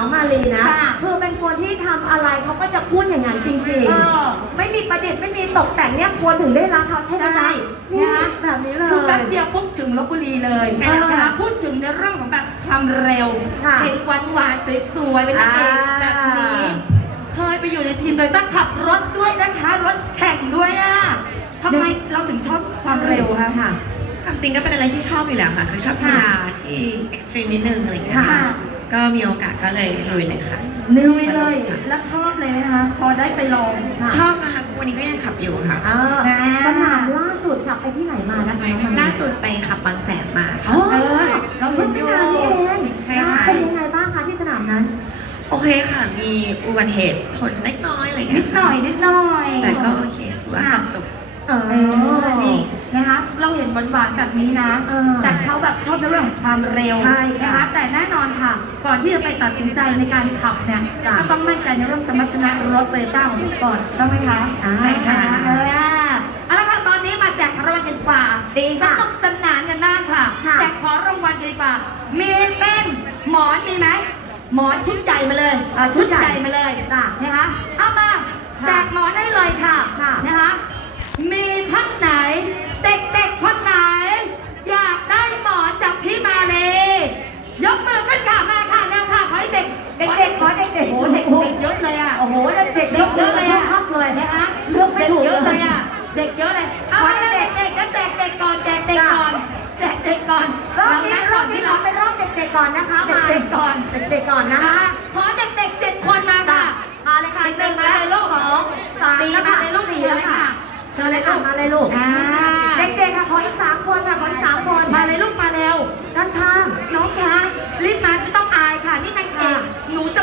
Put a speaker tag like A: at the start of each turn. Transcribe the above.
A: องมาลีนะคือเป็นคนที่ทำอะไรเขาก็จะพูดอย่างนั้นจริงๆไม่มีประดิษฐ์ไม่มีตกแต่งเนี่ยควรถึงได้รักเขาใช่ไหมคะนี่แบบนี้เลย
B: คือแป๊บเดียวปุ๊บถึงลพบุรีเลยนะคะพูดถึงในเรื่องของแบบความเร็วเห็นหวานๆสวยๆเป็นนางเอกแบบนี้เคยไปอยู่ในทีมโดยต้องขับรถด้วยนะคะรถแข่งด้วยอ่ะทำไมเราถึงชอบความเร็วคะค่ะ
C: ความจริงก็เป็นอะไรที่ชอบอยู่แล้วค่ะคือชอบกีฬาที่เอ็กซ์ตรีมนิดนึงอะไรอย่างเงี้ยค่ะก็มีโอกาสก็เลยลุยเลยค่ะ
B: ลุยเลยแล้วชอบเลยนะคะพอได้ไปลอง
C: ชอบนะคะวันนี้ก็ยังขับอยู่ค่ะ
A: สนามล่าสุดขับไปที่ไหนมานะคะ
C: ล่าสุดไปขับบางแสนมาค่ะ
A: เราเพิ่งไปนานนี่เอง
C: ใช่ค่ะ
A: เป็นยังไงบ้างคะที่สนามนั้น
C: โอเคค่ะมีอุบัติเหตุชนเล็กน้อยอะไรเงี้ย
B: นิดหน่อย
C: แต่ก็โอเคถือว่าขับจบ
B: นี่นะคะเราเห็นหวานๆแบบนี้นะแต่เขาแบบชอบในเรื่องของความเร็วนะคะแต่แน่นอนค่ะก่อนที่จะไปตัดสินใจในการขับเนี่ยก็ต้องมั่นใจในเรื่องสมรรถนะรถโตโยต้าของคุณก่อนต้องไหมคะ
C: ใช่ค่ะ
B: เอาละค่ะตอนนี้มาแจกของรางวัลกันดีกว่าสนุกสนานกันบ้างค่ะแจกของรางวัลกันดีกว่ามีเป็นหมอนมีไหมหมอนชุดใหญ่มาเลยชุดใหญ่มาเลยนะคะเอามาแจกหมอนให้เลยค่ะนะคะมีท่านไหนเด็กๆคนไหนอยากได้หมอนจากพี่มาเลยยกมือขึ้นค่ะมาค่ะแล้วค่ะขอให้เด็ก
A: ขอเด็ก
B: โอ้เด็กเยอะเลยอ่ะ
A: โอ้โหเด็กเยอะเลยอ่ะเลย
B: นะคะ
A: เลือกไม่ถูก
B: เยอะเลยอ่ะเด็กเยอะเลยเอาไปเลยเด็กๆก็แจกเด็กก่อนแจกเด็กก่อนแจกเด็กก่อน
A: รอบนี้เราเป็นรอบเด็กๆก่อนนะคะ
B: เด็กก่อน
A: นะคะ
B: ขอเด็กๆ7 คนมาค่ะ
A: มาเลยค่ะ
B: 1มาเลยลูก
A: 2 3แล้วค่ะ4แล้วค่ะเชิญเลยค่ะมาเลยลูกเด็กๆค่ะขออีก3 คนค่ะขออีก3 คน
B: มาเลยลูกมาเร็ว
A: ด้านข้าง